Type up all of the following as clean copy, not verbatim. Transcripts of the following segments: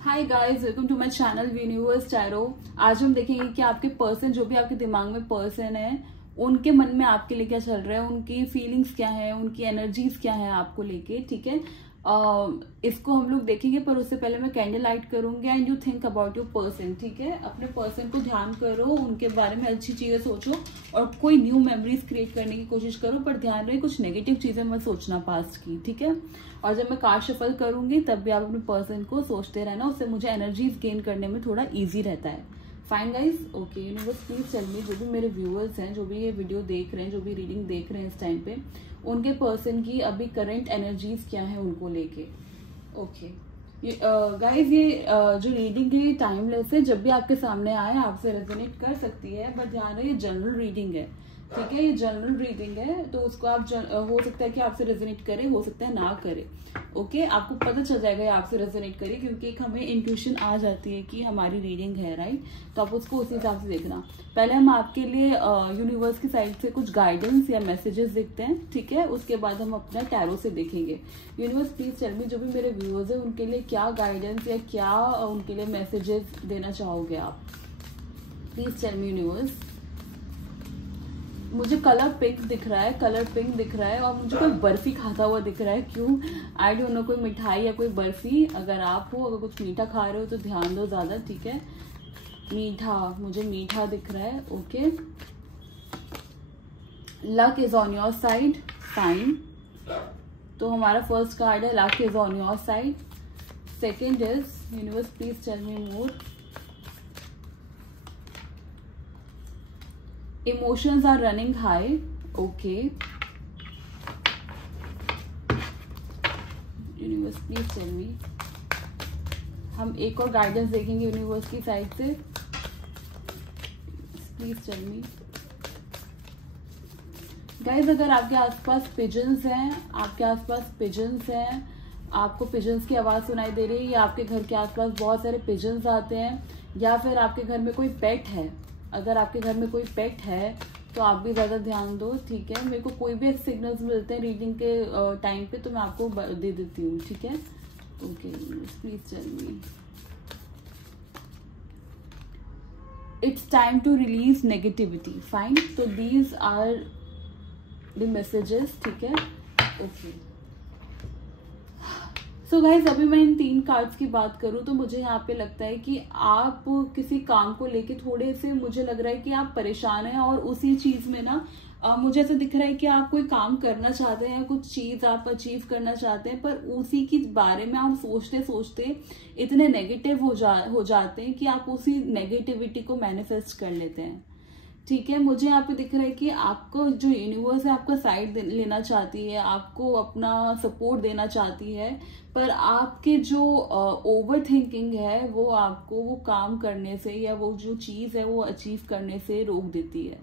Hi guys, welcome to my channel universe tarot. आज हम देखेंगे कि आपके पर्सन, जो भी आपके दिमाग में पर्सन है, उनके मन में आपके लिए क्या चल रहा है, उनकी फीलिंग्स क्या है, उनकी एनर्जीज क्या है आपको लेके। ठीक है, इसको हम लोग देखेंगे, पर उससे पहले मैं कैंडल लाइट करूंगी and you think about your person. ठीक है, अपने पर्सन को ध्यान करो, उनके बारे में अच्छी चीजें सोचो और कोई न्यू मेमोरीज क्रिएट करने की कोशिश करो, पर ध्यान रहे कुछ नेगेटिव चीजें मत सोचना पास्ट की। ठीक है, और जब मैं कार्ड शफल करूंगी तब भी आप अपने पर्सन को सोचते रहना, उससे मुझे एनर्जीज गेन करने में थोड़ा ईजी रहता है। Fine guys, okay universe please tell me, जो भी मेरे व्यूअर्स हैं, जो भी ये वीडियो देख रहे हैं, जो भी रीडिंग देख रहे हैं इस टाइम पे, उनके पर्सन की अभी करंट एनर्जीज क्या है उनको लेके। ओके गाइज, ये जो रीडिंग है ये टाइमलेस है, जब भी आपके सामने आए आपसे रेजोनेट कर सकती है, बट ध्यान रहे ये जनरल रीडिंग है। ठीक है, ये जनरल रीडिंग है, तो उसको आप हो सकता है कि आपसे रेजोनेट करे, हो सकता है ना करे। ओके, आपको पता चल जाएगा ये आपसे रेजोनेट करे, क्योंकि एक हमें इंट्यूशन आ जाती है कि हमारी रीडिंग है, राइट। तो आप उसको उसी हिसाब से देखना। पहले हम आपके लिए यूनिवर्स की साइड से कुछ गाइडेंस या मैसेजेस देखते हैं। ठीक है, उसके बाद हम अपना टैरो से देखेंगे। यूनिवर्स प्लीज टेल मी, जो भी मेरे व्यूअर्स है उनके लिए क्या गाइडेंस या क्या उनके लिए मैसेजेस देना चाहोगे आप। Please tell me universe. मुझे कलर पिंक दिख रहा है, कलर पिंक दिख रहा है, और मुझे कोई बर्फी खाता हुआ दिख रहा है। क्यों? आई डोंट नो, कोई मिठाई या कोई बर्फी। अगर आप हो, अगर कुछ मीठा खा रहे हो तो ध्यान दो ज्यादा। ठीक है, मीठा, मुझे मीठा दिख रहा है। Okay, luck is on your side, fine. तो हमारा फर्स्ट कार्ड है luck is on your side. Second is, universe please tell me more. Emotions are running high. Okay. Universe, please tell me. हम एक और गाइडेंस देखेंगे universe की side से। Please tell me guys, अगर आपके आसपास पिजन्स हैं, आपके आसपास पिजन्स हैं, आपको पिजन्स की आवाज सुनाई दे रही है, या आपके घर के आसपास बहुत सारे पिजन्स आते हैं, या फिर आपके घर में कोई पेट है। अगर आपके घर में कोई पेट है तो आप भी ज्यादा ध्यान दो। ठीक है, मेरे को कोई भी सिग्नल्स मिलते हैं रीडिंग के टाइम पे तो मैं आपको दे देती हूँ। ठीक है, okay please tell me. It's time to release negativity, fine. तो दीज आर द मैसेजेस। ठीक है, ओके। सो गाइज, अभी मैं इन 3 कार्ड्स की बात करूं तो मुझे यहाँ पे लगता है कि आप किसी काम को लेके थोड़े से, मुझे लग रहा है कि आप परेशान हैं, और उसी चीज में ना मुझे ऐसा दिख रहा है कि आप कोई काम करना चाहते हैं, कुछ चीज आप अचीव करना चाहते हैं, पर उसी के बारे में आप सोचते सोचते इतने नेगेटिव हो जाते हैं कि आप उसी नेगेटिविटी को मैनिफेस्ट कर लेते हैं। ठीक है, मुझे यहाँ पे दिख रहा है कि आपको जो यूनिवर्स है आपका साइड लेना चाहती है, आपको अपना सपोर्ट देना चाहती है, पर आपके जो ओवर थिंकिंग है वो आपको वो काम करने से या वो जो चीज है वो अचीव करने से रोक देती है।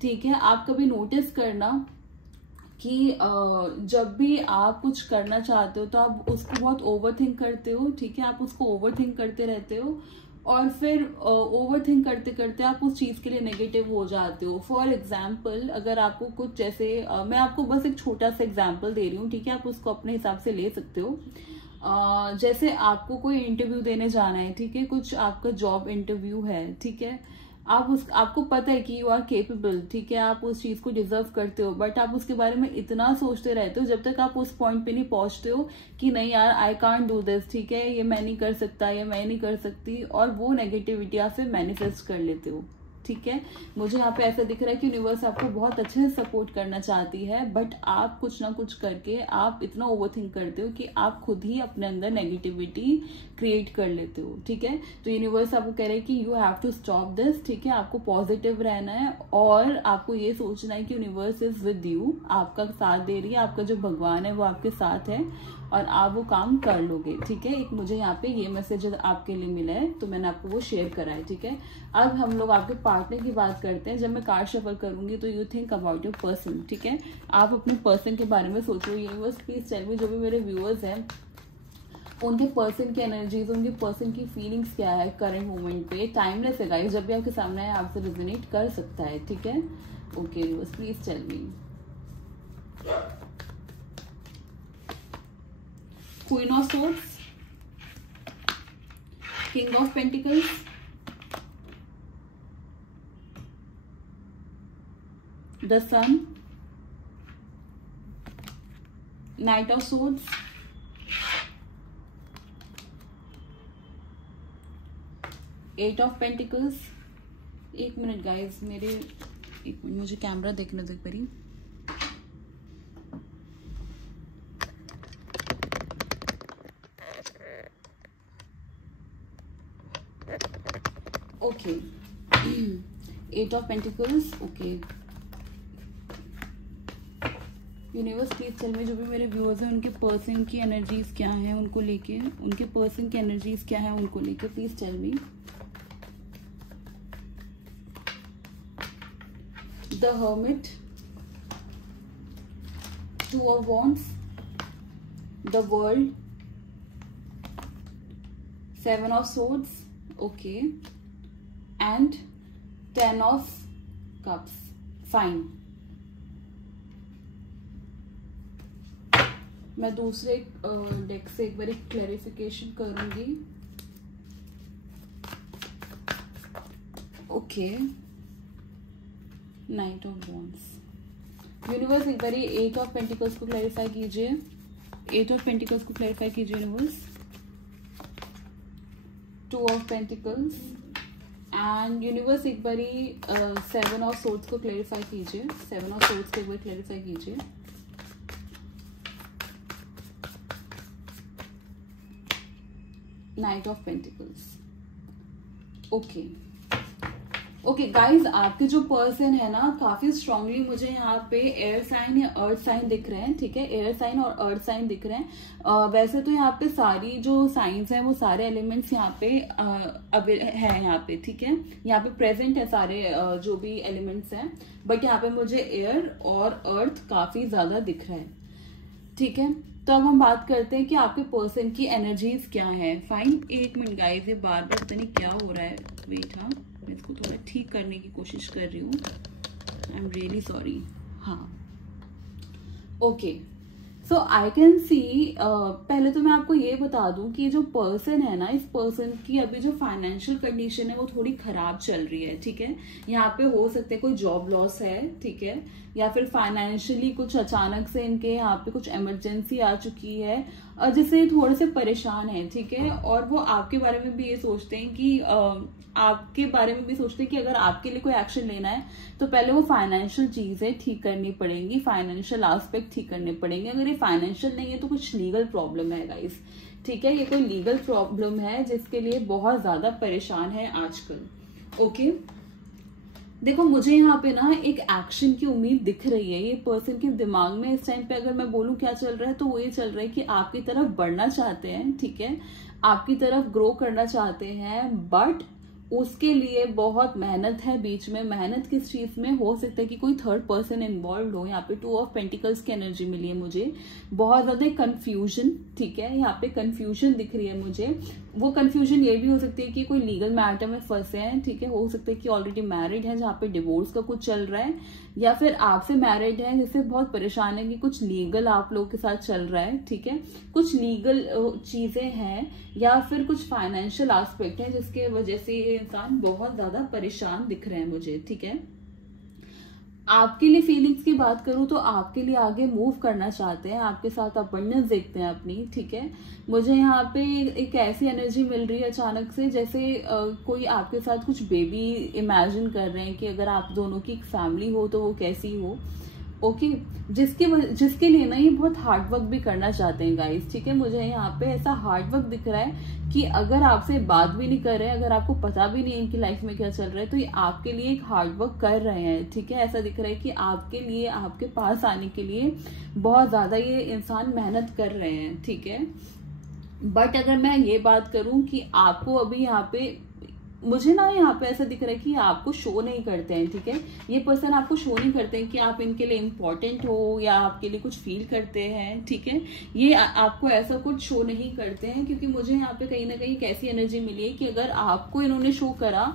ठीक है, आप कभी नोटिस करना कि जब भी आप कुछ करना चाहते हो तो आप उसको बहुत ओवर थिंक करते हो। ठीक है, आप उसको ओवर थिंक करते रहते हो, और फिर ओवर थिंक करते करते आप उस चीज के लिए नेगेटिव हो जाते हो। फॉर एग्जाम्पल, अगर आपको कुछ जैसे मैं आपको बस एक छोटा सा एग्जाम्पल दे रही हूँ। ठीक है, आप उसको अपने हिसाब से ले सकते हो। जैसे आपको कोई इंटरव्यू देने जाना है, ठीक है, कुछ आपका जॉब इंटरव्यू है। ठीक है, आपको पता है कि यू आर केपेबल, ठीक है, आप उस चीज को डिजर्व करते हो, बट आप उसके बारे में इतना सोचते रहते हो जब तक आप उस पॉइंट पे नहीं पहुंचते हो कि नहीं यार, आई कांट डू दिस। ठीक है, ये मैं नहीं कर सकता या मैं नहीं कर सकती, और वो नेगेटिविटी आप फिर मैनिफेस्ट कर लेते हो। ठीक है, मुझे यहाँ पे ऐसा दिख रहा है कि यूनिवर्स आपको बहुत अच्छे से सपोर्ट करना चाहती है, बट आप कुछ ना कुछ करके आप इतना ओवरथिंक करते हो कि आप खुद ही अपने अंदर नेगेटिविटी क्रिएट कर लेते हो। ठीक है, तो यूनिवर्स आपको कह रहे हैं कि you have to stop this. ठीक है, आपको पॉजिटिव रहना है, और आपको ये सोचना है कि यूनिवर्स इज विद यू, आपका साथ दे रही है, आपका जो भगवान है वो आपके साथ है, और आप वो काम कर लोगे। ठीक है, एक मुझे यहाँ पे ये मैसेज आपके लिए मिला है तो मैंने आपको वो शेयर करा है। ठीक है, अब हम लोग आपके पार्टनर की बात करते हैं। जब मैं कार्ड शफल करूंगी तो you think about your person. ठीक है, आप अपने पर्सन के बारे में सोचो। यूनिवर्स प्लीज टेल मी, जो भी मेरे व्यूअर्स हैं उनके पर्सन की एनर्जीज, उनके पर्सन की फीलिंग्स क्या है करंट मोमेंट पे। टाइमलेस है गाइस, जब भी आपके सामने है आपसे रेजोनेट कर सकता है। ठीक है, okay universe please tell me. Queen of Swords, king of pentacles, the sun, knight of swords, eight of pentacles. एक मिनट गाइस, एक मिनट, मुझे कैमरा देखने दो एक बारी। Okay, eight of pentacles. Okay, universe please tell me, जो भी मेरे व्यूअर्स हैं उनके पर्सन की एनर्जीज क्या हैं उनको लेके, उनके पर्सन की एनर्जीज क्या है उनको लेके, please tell me. The hermit, two of wands, the world, seven of swords, okay, and 10 of cups. Fine, मैं दूसरे डेक से एक बार क्लैरिफिकेशन करूंगी। Okay, knight of wands. Universe एक बार एट ऑफ पेंटिकल्स को क्लैरिफाई कीजिए, एट ऑफ पेंटिकल्स को क्लैरिफाई कीजिए universe, two of pentacles, and universe एक बारी सेवन ऑफ सोर्ड्स को क्लैरिफाई कीजिए, सेवन ऑफ सोर्ड्स को एक बार क्लैरिफाई कीजिए। Night of pentacles. Okay guys, आपके जो पर्सन है ना काफी स्ट्रांगली मुझे यहाँ पे एयर साइन या अर्थ साइन दिख रहे हैं, ठीक है, एयर साइन और अर्थ साइन दिख रहे हैं। वैसे तो यहाँ पे सारी जो साइंस हैं वो सारे एलिमेंट्स यहाँ पे है यहाँ पे, ठीक है, यहाँ पे प्रेजेंट है सारे जो भी एलिमेंट्स हैं, बट यहाँ पे मुझे एयर और अर्थ काफी ज्यादा दिख रहा है, ठीक है। तो अब हम बात करते हैं कि आपके पर्सन की एनर्जीज क्या है। फाइन, एक मिनट गाइस, ये बार बार पता नहीं क्या हो रहा है, वेट, हाँ मैं इसको थोड़ा ठीक करने की कोशिश कर रही हूँ, आई एम रियली सॉरी। हाँ, okay, so I can see, पहले तो मैं आपको ये बता दूं कि जो पर्सन है ना, इस पर्सन की अभी जो फाइनेंशियल कंडीशन है वो थोड़ी खराब चल रही है, ठीक है। यहाँ पे हो सकता है कोई जॉब लॉस है, ठीक है, या फिर फाइनेंशियली कुछ अचानक से इनके यहाँ पे कुछ इमरजेंसी आ चुकी है और जिससे थोड़े से परेशान है, ठीक है। और वो आपके बारे में भी ये सोचते हैं कि आपके बारे में भी सोचते हैं कि अगर आपके लिए कोई एक्शन लेना है तो पहले वो फाइनेंशियल चीजें ठीक करनी पड़ेंगी, फाइनेंशियल एस्पेक्ट ठीक करने पड़ेंगे। अगर ये फाइनेंशियल नहीं है तो कुछ लीगल प्रॉब्लम है गाइस, ठीक है, ये कोई लीगल प्रॉब्लम है जिसके लिए बहुत ज्यादा परेशान है आजकल। ओके, देखो मुझे यहाँ पे ना एक एक्शन की उम्मीद दिख रही है। ये पर्सन के दिमाग में इस टाइम पे अगर मैं बोलूं क्या चल रहा है तो वो ये चल रहा है कि आपकी तरफ बढ़ना चाहते हैं, ठीक है, आपकी तरफ ग्रो करना चाहते हैं, बट उसके लिए बहुत मेहनत है बीच में। मेहनत किस चीज में, हो सकता है कि कोई थर्ड पर्सन इन्वॉल्व हो। यहाँ पे टू ऑफ पेंटिकल्स की एनर्जी मिली है मुझे, बहुत ज्यादा कंफ्यूजन, ठीक है, यहाँ पे कंफ्यूजन दिख रही है मुझे। वो कंफ्यूजन ये भी हो सकती है कि कोई लीगल मैटर में फंसे हैं, ठीक है, हो सकता है कि ऑलरेडी मैरिड है जहाँ पे डिवोर्स का कुछ चल रहा है, या फिर आपसे मैरिड है जिससे बहुत परेशान है कि कुछ लीगल आप लोगों के साथ चल रहा है, ठीक है, कुछ लीगल चीजें हैं या फिर कुछ फाइनेंशियल एस्पेक्ट है जिसके वजह से ये इंसान बहुत ज्यादा परेशान दिख रहे हैं मुझे, ठीक है। आपके लिए फीलिंग्स की बात करूं तो आपके लिए आगे मूव करना चाहते हैं, आपके साथ अबंडेंस देखते हैं अपनी, ठीक है। मुझे यहाँ पे एक ऐसी एनर्जी मिल रही है अचानक से जैसे कोई आपके साथ कुछ बेबी इमेजिन कर रहे हैं कि अगर आप दोनों की एक फैमिली हो तो वो कैसी हो। ओके, जिसके लिए ना ये बहुत हार्ड वर्क भी करना चाहते हैं गाइस, ठीक है। मुझे यहाँ पे ऐसा हार्ड वर्क दिख रहा है कि अगर आपसे बात भी नहीं कर रहे हैं, अगर आपको पता भी नहीं है इनकी लाइफ में क्या चल रहा है, तो ये आपके लिए एक हार्ड वर्क कर रहे हैं, ठीक है। ऐसा दिख रहा है कि आपके लिए, आपके पास आने के लिए बहुत ज्यादा ये इंसान मेहनत कर रहे हैं, ठीक है। बट अगर मैं ये बात करूं कि आपको अभी यहाँ पे, मुझे ना यहाँ पे ऐसा दिख रहा है कि आपको शो नहीं करते हैं, ठीक है। ये पर्सन आपको शो नहीं करते हैं कि आप इनके लिए इम्पोर्टेंट हो या आपके लिए कुछ फील करते हैं, ठीक है। ये आपको ऐसा कुछ शो नहीं करते हैं क्योंकि मुझे यहाँ पे कहीं ना कहीं एक ऐसी एनर्जी मिली है कि अगर आपको इन्होंने शो करा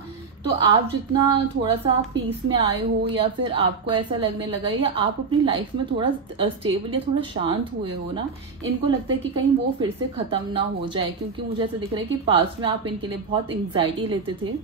तो आप जितना थोड़ा सा आप पीस में आए हो, या फिर आपको ऐसा लगने लगा, या आप अपनी लाइफ में थोड़ा स्टेबल या थोड़ा शांत हुए हो ना, इनको लगता है कि कहीं वो फिर से खत्म ना हो जाए। क्योंकि मुझे ऐसा दिख रहा है कि पास्ट में आप इनके लिए बहुत एंग्जाइटी लेते थे,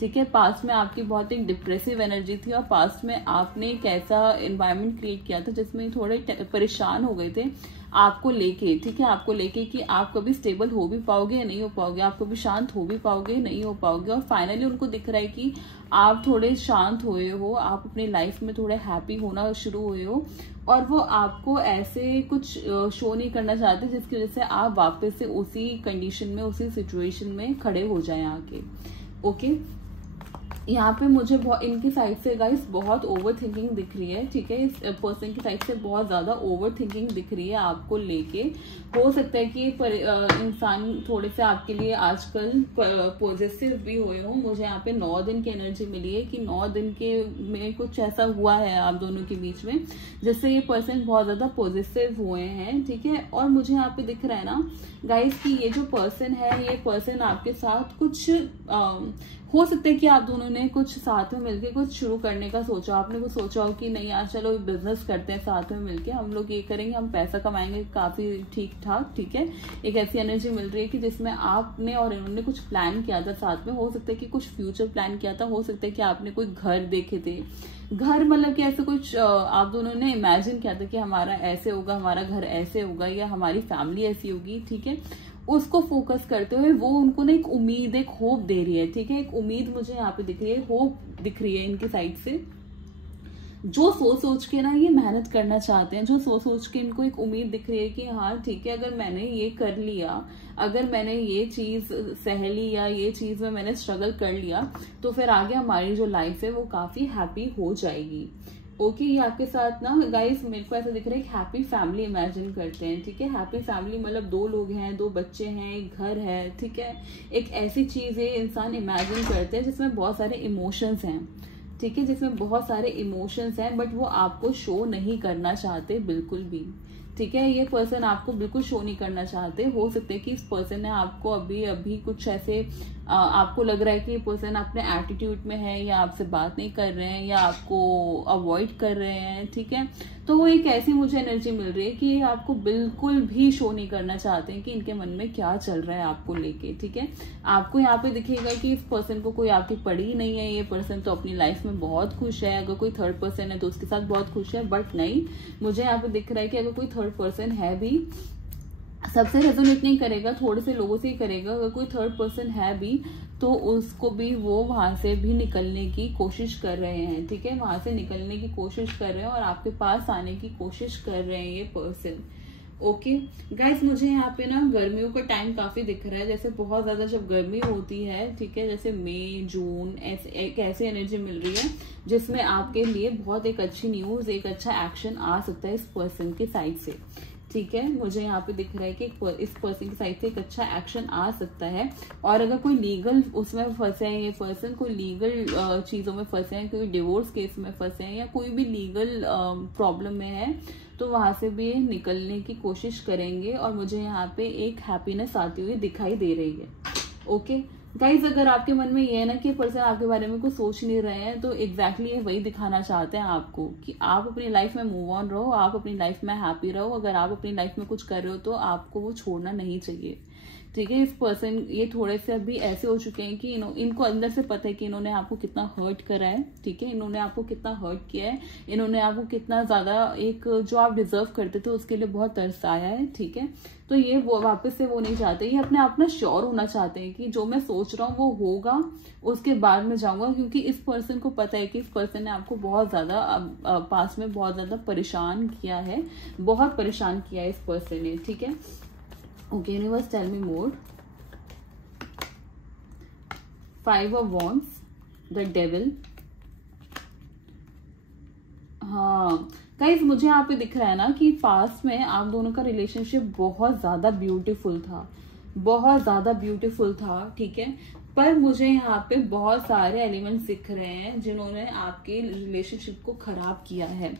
ठीक है। पास्ट में आपकी बहुत एक डिप्रेसिव एनर्जी थी, और पास्ट में आपने एक ऐसा एनवायरनमेंट क्रिएट किया था जिसमें थोड़े परेशान हो गए थे आपको लेके, ठीक है, आपको लेके कि आप कभी स्टेबल हो भी पाओगे या नहीं हो पाओगे, आप कभी शांत हो भी पाओगे नहीं हो पाओगे। और फाइनली उनको दिख रहा है कि आप थोड़े शांत हुए हो, आप अपनी लाइफ में थोड़े हैप्पी होना शुरू हुए हो, और वो आपको ऐसे कुछ शो नहीं करना चाहते जिसकी वजह से आप वापस से उसी कंडीशन में, उसी सिचुएशन में खड़े हो जाएं आके। ओके, यहाँ पे मुझे इनकी साइड से गाइस बहुत ओवर थिंकिंग दिख रही है, ठीक है। इस पर्सन की साइड से बहुत ज्यादा ओवर थिंकिंग दिख रही है आपको लेके। हो सकता है कि इंसान थोड़े से आपके लिए आजकल पॉजिटिव भी हुए हो। मुझे यहाँ पे 9 दिन की एनर्जी मिली है कि 9 दिन के में कुछ ऐसा हुआ है आप दोनों के बीच में जिससे ये पर्सन बहुत ज्यादा पॉजिटिव हुए हैं, ठीक है। और मुझे यहाँ पे दिख रहा है ना गाइस कि ये जो पर्सन है, ये पर्सन आपके साथ कुछ हो सकता है कि आप दोनों ने कुछ साथ में मिलके कुछ शुरू करने का सोचा। आपने कुछ सोचा हो कि नहीं यार चलो बिजनेस करते हैं साथ में मिलके, हम लोग ये करेंगे, हम पैसा कमाएंगे काफी ठीक ठाक, ठीक है। एक ऐसी एनर्जी मिल रही है कि जिसमें आपने और इन्होंने कुछ प्लान किया था साथ में। हो सकता है कि कुछ फ्यूचर प्लान किया था, हो सकता है कि आपने कोई घर देखे थे, घर मतलब कि ऐसे कुछ आप दोनों ने इमेजिन किया था कि हमारा ऐसे होगा, हमारा घर ऐसे होगा, या हमारी फैमिली ऐसी होगी, ठीक है। उसको फोकस करते हुए वो उनको ना एक उम्मीद, एक होप दे रही है, ठीक है। एक उम्मीद मुझे यहाँ पे दिख रही है, होप दिख रही है इनकी साइड से। जो सोच सोच के ना ये मेहनत करना चाहते हैं, जो सोच सोच के इनको एक उम्मीद दिख रही है कि हाँ ठीक है, अगर मैंने ये कर लिया, अगर मैंने ये चीज सह ली, या ये चीज में मैंने स्ट्रगल कर लिया, तो फिर आगे हमारी जो लाइफ है वो काफी हैप्पी हो जाएगी। ओके, ये आपके साथ ना गाइस मेरे को ऐसा दिख रहा है एक हैप्पी फैमिली इमेजिन करते हैं, ठीक है। हैप्पी फैमिली मतलब 2 लोग हैं, 2 बच्चे हैं, एक घर है, ठीक है। एक ऐसी चीज है इंसान इमेजिन करते हैं जिसमें बहुत सारे इमोशंस हैं, ठीक है, जिसमें बहुत सारे इमोशंस हैं, बट वो आपको शो नहीं करना चाहते बिल्कुल भी, ठीक है। ये पर्सन आपको बिल्कुल शो नहीं करना चाहते। हो सकता है कि इस पर्सन ने आपको अभी कुछ ऐसे आपको लग रहा है कि ये पर्सन अपने एटीट्यूड में है, या आपसे बात नहीं कर रहे हैं, या आपको अवॉइड कर रहे हैं, ठीक है। तो वो एक ऐसी मुझे एनर्जी मिल रही है कि ये आपको बिल्कुल भी शो नहीं करना चाहते हैं कि इनके मन में क्या चल रहा है आपको लेके, ठीक है। आपको यहाँ पे दिखेगा कि इस पर्सन को कोई आपकी पड़ी नहीं है, ये पर्सन तो अपनी लाइफ में बहुत खुश है। अगर कोई थर्ड पर्सन है तो उसके साथ बहुत खुश है, बट नहीं, मुझे यहाँ पे दिख रहा है कि अगर कोई थर्ड पर्सन है भी, सबसे रेजोनेट नहीं करेगा, थोड़े से लोगों से ही करेगा। अगर कोई थर्ड पर्सन है भी तो उसको भी वो वहां से भी निकलने की कोशिश कर रहे हैं, ठीक है। वहां से निकलने की कोशिश कर रहे हैं और आपके पास आने की कोशिश कर रहे हैं ये पर्सन। ओके गाइस, मुझे यहाँ पे ना गर्मियों का टाइम काफी दिख रहा है, जैसे बहुत ज्यादा जब गर्मी होती है, ठीक है, जैसे मई जून, ऐसे एक ऐसी एनर्जी मिल रही है जिसमें आपके लिए बहुत एक अच्छी न्यूज, एक अच्छा एक्शन आ सकता है इस पर्सन के साइड से, ठीक है। मुझे यहाँ पे दिख रहा है कि इस पर्सन की साइड से एक अच्छा एक्शन आ सकता है। और अगर कोई लीगल उसमें फंसे हैं ये पर्सन, कोई लीगल चीजों में फंसे हैं, कोई डिवोर्स केस में फंसे हैं, या कोई भी लीगल प्रॉब्लम में है, तो वहां से भी निकलने की कोशिश करेंगे। और मुझे यहाँ पे एक हैप्पीनेस आती हुई दिखाई दे रही है। ओके गाइज, अगर आपके मन में ये है ना कि पर्सन आपके बारे में कुछ सोच नहीं रहे हैं, तो एग्जैक्टली ये वही दिखाना चाहते हैं आपको कि आप अपनी लाइफ में मूव ऑन रहो, आप अपनी लाइफ में हैप्पी रहो। अगर आप अपनी लाइफ में कुछ कर रहे हो तो आपको वो छोड़ना नहीं चाहिए, ठीक है। इस पर्सन ये थोड़े से अभी ऐसे हो चुके हैं कि इनको अंदर से पता है कि इन्होंने आपको कितना हर्ट करा है, ठीक है। इन्होंने आपको कितना हर्ट किया है, इन्होंने आपको कितना ज्यादा एक जो आप डिजर्व करते थे उसके लिए बहुत तरसाया है, ठीक है। तो ये वो वापस से वो नहीं चाहते, ये अपने आप में श्योर होना चाहते हैं कि जो मैं सोच रहा हूँ वो होगा, उसके बाद में जाऊंगा। क्योंकि इस पर्सन को पता है कि इस पर्सन ने आपको बहुत ज्यादा पास में बहुत ज्यादा परेशान किया है, बहुत परेशान किया है इस पर्सन ने, ठीक है। Okay, universe, tell me more. 5 of Wands, the Devil. हाँ गाइस, मुझे यहाँ पे दिख रहा है ना कि पास्ट में आप दोनों का रिलेशनशिप बहुत ज्यादा ब्यूटीफुल था, बहुत ज्यादा ब्यूटीफुल था, ठीक है। पर मुझे यहाँ पे बहुत सारे एलिमेंट्स दिख रहे हैं जिन्होंने आपके रिलेशनशिप को खराब किया है।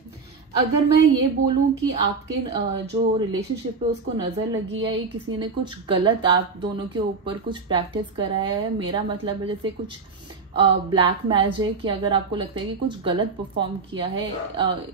अगर मैं ये बोलूं कि आपके जो रिलेशनशिप है उसको नजर लगी है, ये किसी ने कुछ गलत आप दोनों के ऊपर कुछ प्रैक्टिस कराया है, मेरा मतलब है जैसे कुछ ब्लैक मैजिक, कि अगर आपको लगता है कि कुछ गलत परफॉर्म किया है,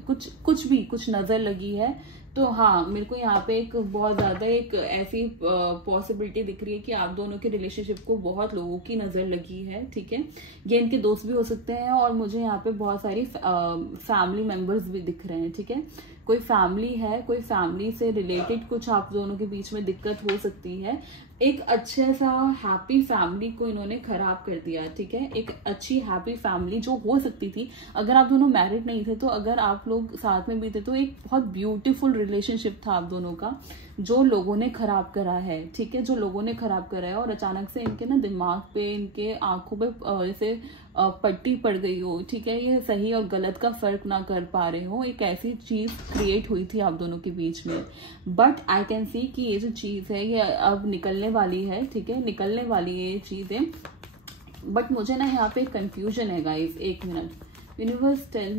कुछ नजर लगी है, तो हाँ मेरे को यहाँ पे एक बहुत ज्यादा एक ऐसी पॉसिबिलिटी दिख रही है कि आप दोनों के रिलेशनशिप को बहुत लोगों की नजर लगी है, ठीक है। ये इनके दोस्त भी हो सकते हैं और मुझे यहाँ पे बहुत सारी फैमिली मेंबर्स भी दिख रहे हैं, ठीक है। कोई फैमिली है, कोई फैमिली से रिलेटेड कुछ आप दोनों के बीच में दिक्कत हो सकती है। एक अच्छे सा हैप्पी फैमिली को इन्होंने खराब कर दिया, ठीक है। एक अच्छी हैप्पी फैमिली जो हो सकती थी, अगर आप दोनों मैरिड नहीं थे तो अगर आप लोग साथ में भी थे तो एक बहुत ब्यूटीफुल रिलेशनशिप था आप दोनों का, जो लोगों ने खराब करा है, ठीक है, जो लोगों ने खराब करा है। और अचानक से इनके ना दिमाग पे, इनके आंखों पे जैसे पट्टी पड़ गई हो, ठीक है, ये सही और गलत का फर्क ना कर पा रहे हो, एक ऐसी चीज क्रिएट हुई थी आप दोनों के बीच में। बट आई कैन सी कि ये जो चीज है ये अब निकलने वाली है, ठीक है, निकलने वाली है ये चीज है। बट मुझे ना यहाँ पे कंफ्यूजन है गाइस, एक मिनट। यूनिवर्स टेल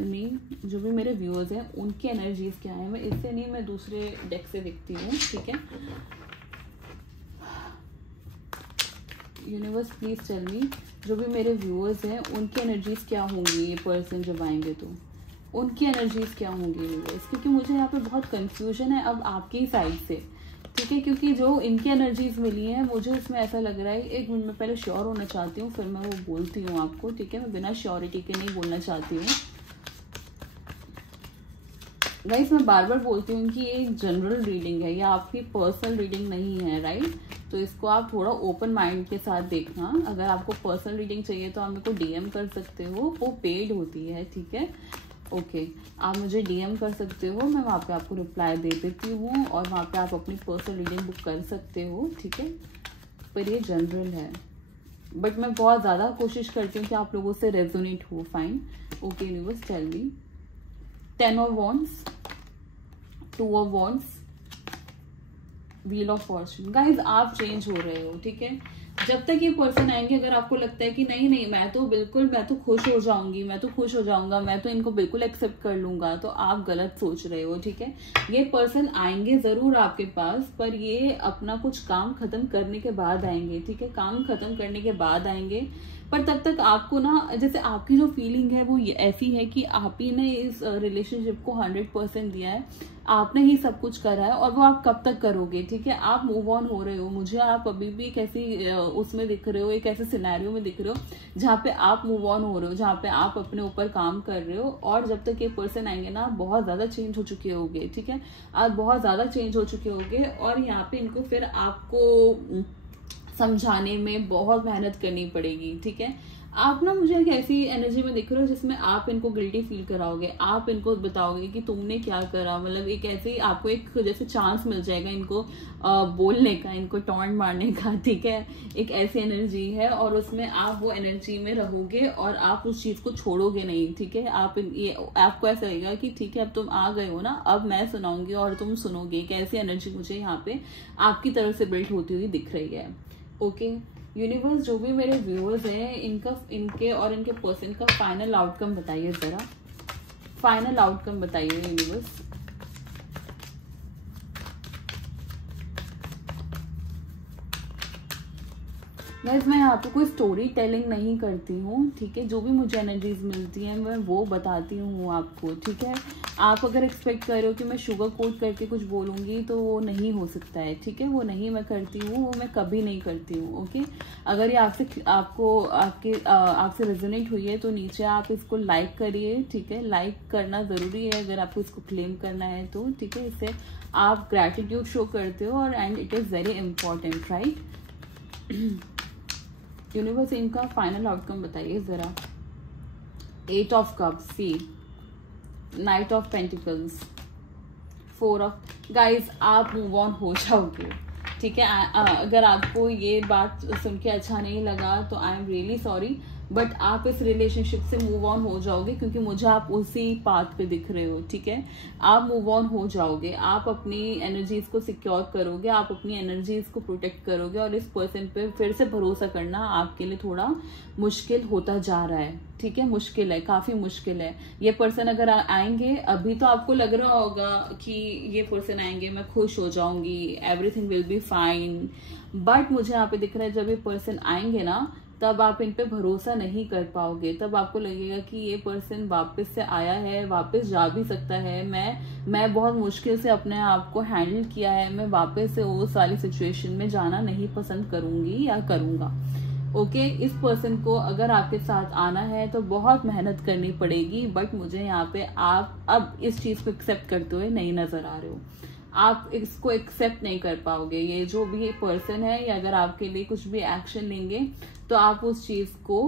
मी जो भी मेरे व्यूअर्स हैं उनकी एनर्जीज क्या है। मैं इससे नहीं, मैं दूसरे डेक से देखती हूँ, ठीक है। यूनिवर्स प्लीज टेल मी जो भी मेरे व्यूअर्स हैं उनकी एनर्जीज क्या होंगी, ये पर्सन जब आएंगे तो उनकी एनर्जीज क्या होंगी यूनिवर्स, क्योंकि मुझे यहाँ पे बहुत कंफ्यूजन है अब आपकी साइड से, ठीक है। क्योंकि जो इनकी एनर्जीज मिली है मुझे उसमें ऐसा लग रहा है, एक मिनट में पहले श्योर होना चाहती हूँ फिर मैं वो बोलती हूँ आपको, ठीक है। मैं बिना श्योरिटी के नहीं बोलना चाहती हूँ गाइस। मैं बार बार बोलती हूँ कि ये एक जनरल रीडिंग है, या आपकी पर्सनल रीडिंग नहीं है, राइट। तो इसको आप थोड़ा ओपन माइंड के साथ देखना। अगर आपको पर्सनल रीडिंग चाहिए तो आप मेरे को डीएम कर सकते हो, वो पेड होती है, ठीक है। ओके, आप मुझे डीएम कर सकते हो, मैं वहाँ पे आपको रिप्लाई दे देती हूँ और वहाँ पे आप अपनी पर्सनल रीडिंग बुक कर सकते हो, ठीक है। पर ये जनरल है, बट मैं बहुत ज़्यादा कोशिश करती हूँ कि आप लोगों से रेजोनेट हो। Fine, okay universe tell me 10 of Wands, 2 of Wands, wheel of fortune. Guys आप चेंज हो रहे हो, ठीक है। जब तक ये पर्सन आएंगे, अगर आपको लगता है कि नहीं मैं तो खुश हो जाऊंगी, मैं तो खुश हो जाऊंगा, मैं तो इनको बिल्कुल एक्सेप्ट कर लूंगा, तो आप गलत सोच रहे हो, ठीक है। ये पर्सन आएंगे जरूर आपके पास, पर ये अपना कुछ काम खत्म करने के बाद आएंगे, ठीक है। काम खत्म करने के बाद आएंगे, पर तब तक आपको ना, जैसे आपकी जो फीलिंग है वो ऐसी है कि आप ही ने इस रिलेशनशिप को 100% दिया है, आपने ही सब कुछ करा है, और वो आप कब तक करोगे, ठीक है। आप मूव ऑन हो रहे हो, मुझे आप अभी भी कैसी उसमें दिख रहे हो, एक ऐसे सिनेरियो में दिख रहे हो जहाँ पे आप मूव ऑन हो रहे हो, जहाँ पे आप अपने ऊपर काम कर रहे हो। और जब तक ये पर्सन आएंगे ना, आप बहुत ज्यादा चेंज हो चुके होगे, ठीक है। आप बहुत ज्यादा चेंज हो चुके होगे, और यहाँ पे इनको फिर आपको समझाने में बहुत मेहनत करनी पड़ेगी, ठीक है। आप ना मुझे एक ऐसी एनर्जी में दिख रहे हो जिसमें आप इनको गिल्टी फील कराओगे, आप इनको बताओगे कि तुमने क्या करा, मतलब एक ऐसे आपको एक जैसे चांस मिल जाएगा इनको बोलने का, इनको टॉन्ट मारने का, ठीक है। एक ऐसी एनर्जी है और उसमें आप वो एनर्जी में रहोगे और आप उस चीज को छोड़ोगे नहीं, ठीक है। आपको ऐसा लगेगा कि ठीक है अब तुम आ गए हो ना, अब मैं सुनाऊंगी और तुम सुनोगे। एक ऐसी एनर्जी मुझे यहाँ पे आपकी तरफ से बिल्ड होती हुई दिख रही है। ओके यूनिवर्स, जो भी मेरे व्यूअर्स हैं इनके और इनके पर्सन का फाइनल आउटकम बताइए जरा, फाइनल आउटकम बताइए यूनिवर्स। गाइस मैं यहाँ पे कोई स्टोरी टेलिंग नहीं करती हूँ, ठीक है। जो भी मुझे एनर्जीज मिलती हैं मैं वो बताती हूँ आपको, ठीक है। आप अगर एक्सपेक्ट कर रहे हो कि मैं शुगर कोट करके कुछ बोलूंगी तो वो नहीं हो सकता है, ठीक है। वो नहीं मैं करती हूँ, वो मैं कभी नहीं करती हूँ, ओके। अगर ये आपसे रेजोनेट हुई है तो नीचे आप इसको लाइक करिए, ठीक है। लाइक करना जरूरी है अगर आपको इसको क्लेम करना है तो, ठीक है। इससे आप ग्रैटिट्यूड शो करते हो और and it is very important, right. Universe इनका फाइनल आउटकम बताइए जरा। 8 of Cups, see knight of pentacles, 4 of guys आप मूव ऑन हो जाओगे, ठीक है। अगर आपको ये बात सुन के अच्छा नहीं लगा तो I am really sorry, but आप इस रिलेशनशिप से मूव ऑन हो जाओगे, क्योंकि मुझे आप उसी पाथ पे दिख रहे हो, ठीक है। आप मूव ऑन हो जाओगे, आप अपनी एनर्जीज को सिक्योर करोगे, आप अपनी एनर्जीज को प्रोटेक्ट करोगे, और इस पर्सन पे फिर से भरोसा करना आपके लिए थोड़ा मुश्किल होता जा रहा है, ठीक है। मुश्किल है, काफी मुश्किल है। ये पर्सन अगर आएंगे, अभी तो आपको लग रहा होगा कि ये पर्सन आएंगे, मैं खुश हो जाऊंगी, everything will be fine, but मुझे यहाँ पे दिख रहा है जब ये पर्सन आएंगे ना, तब आप इन पे भरोसा नहीं कर पाओगे। तब आपको लगेगा कि ये पर्सन वापस से आया है, वापस जा भी सकता है, मैं बहुत मुश्किल से अपने आप को हैंडल किया है, मैं वापस से उस वाली सिचुएशन में जाना नहीं पसंद करूंगी या करूंगा। ओके, इस पर्सन को अगर आपके साथ आना है तो बहुत मेहनत करनी पड़ेगी, बट मुझे यहाँ पे आप अब इस चीज को एक्सेप्ट करते हुए नहीं नजर आ रहे हो। आप इसको एक्सेप्ट नहीं कर पाओगे। ये जो भी पर्सन है, या अगर आपके लिए कुछ भी एक्शन लेंगे तो आप उस चीज को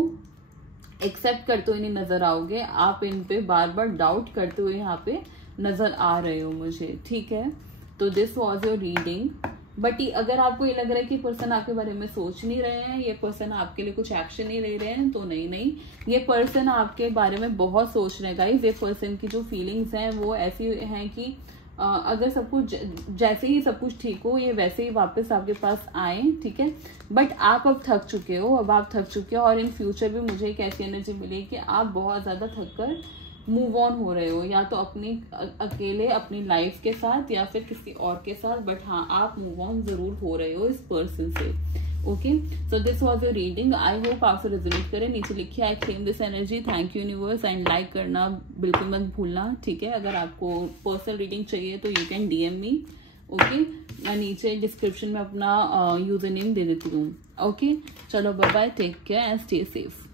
एक्सेप्ट करते हुए नहीं नजर आओगे। आप इन पे बार बार डाउट करते हुए यहाँ पे नजर आ रहे हो मुझे, ठीक है। तो this was your reading. But अगर आपको ये लग रहा है कि पर्सन आपके बारे में सोच नहीं रहे हैं, ये पर्सन आपके लिए कुछ एक्शन नहीं ले रहे हैं, तो नहीं, ये पर्सन आपके बारे में बहुत सोच रहे हैं गाइस। ये पर्सन की जो फीलिंग्स हैं वो ऐसी हैं कि अगर सब कुछ जैसे ही सब कुछ ठीक हो, ये वैसे ही वापस आपके पास आए, ठीक है। बट आप अब थक चुके हो, और इन फ्यूचर भी मुझे एक ऐसी एनर्जी मिली कि आप बहुत ज्यादा थक कर मूव ऑन हो रहे हो, या तो अपनी अकेले अपनी लाइफ के साथ या फिर किसी और के साथ, बट हाँ आप मूव ऑन जरूर हो रहे हो इस पर्सन से। Okay, so this was your reading. I hope आपसे रेजोनेट करे। नीचे लिखिए I claim this energy, thank you universe, and like करना बिल्कुल मत भूलना, ठीक है। अगर आपको पर्सनल रीडिंग चाहिए तो you can DM me, okay. मैं नीचे डिस्क्रिप्शन में अपना यूजर नेम दे देती हूँ, ओके। चलो bye bye, take care and stay safe.